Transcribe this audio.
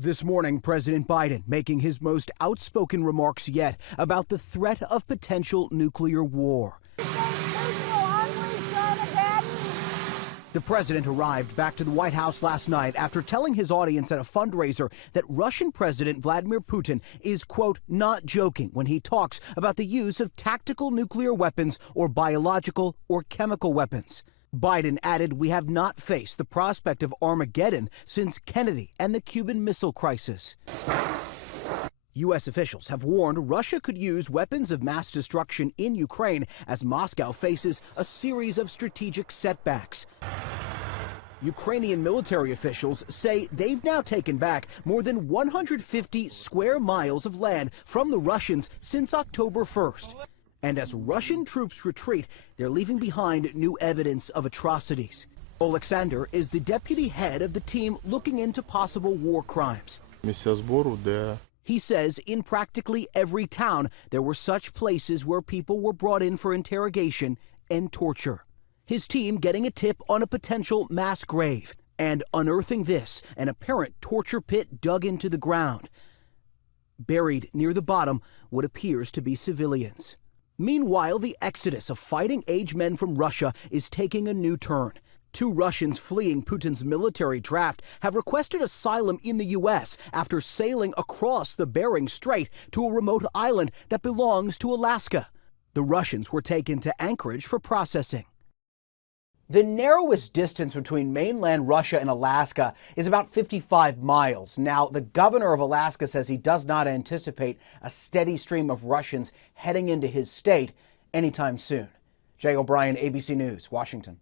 This morning, President Biden making his most outspoken remarks yet about the threat of potential nuclear war. The president arrived back to the White House last night after telling his audience at a fundraiser that Russian President Vladimir Putin is, quote, not joking when he talks about the use of tactical nuclear weapons or biological or chemical weapons. Biden added, we have not faced the prospect of Armageddon since Kennedy and the Cuban Missile Crisis. U.S. officials have warned Russia could use weapons of mass destruction in Ukraine as Moscow faces a series of strategic setbacks. Ukrainian military officials say they've now taken back more than 150 square miles of land from the Russians since October 1st. And as Russian troops retreat, they're leaving behind new evidence of atrocities. Alexander is the deputy head of the team looking into possible war crimes. He says in practically every town, there were such places where people were brought in for interrogation and torture. His team getting a tip on a potential mass grave and unearthing this, an apparent torture pit dug into the ground. Buried near the bottom, what appears to be civilians. Meanwhile, the exodus of fighting-age men from Russia is taking a new turn. 2 Russians fleeing Putin's military draft have requested asylum in the U.S. after sailing across the Bering Strait to a remote island that belongs to Alaska. The Russians were taken to Anchorage for processing. The narrowest distance between mainland Russia and Alaska is about 55 miles. Now, the governor of Alaska says he does not anticipate a steady stream of Russians heading into his state anytime soon. Jay O'Brien, ABC News, Washington.